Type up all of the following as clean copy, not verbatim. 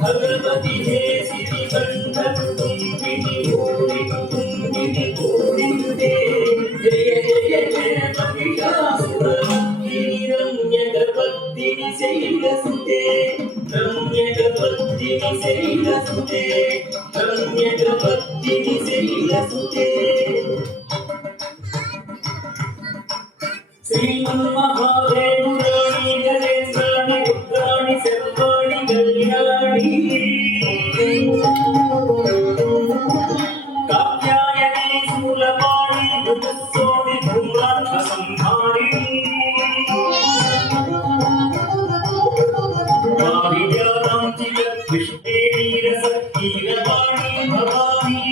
भगवती हे सिरि कंठं तुम्बिनि भूरि तुम्बिनि भूरिनुते जय जय जय महिषासुरमर्दिनि रम्यकपर्दिनि शैलसुते रम्यकपर्दिनि शैलसुते रम्यकपर्दिनि शैलसुते श्रीमन्महादेवुराणि गजेन्द्राणि रुद्राणि सर्वाणि कल्याणि कात्यायनी शूलपाणि भुजस्सोणि धूम्राक्षसंहारि पारिजातां चिरकृष्णे वीरसत्कीलवाणि भवानी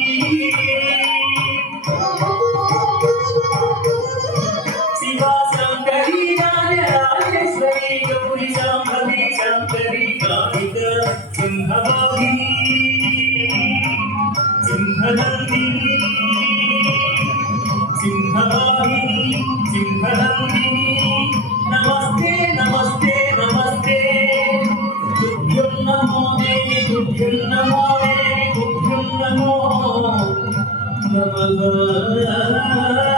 नमस्ते नमस्ते नमस्ते तुभ्यं नमो देवी तुभ्यं नमो देवी तुभ्यं नमो नमः।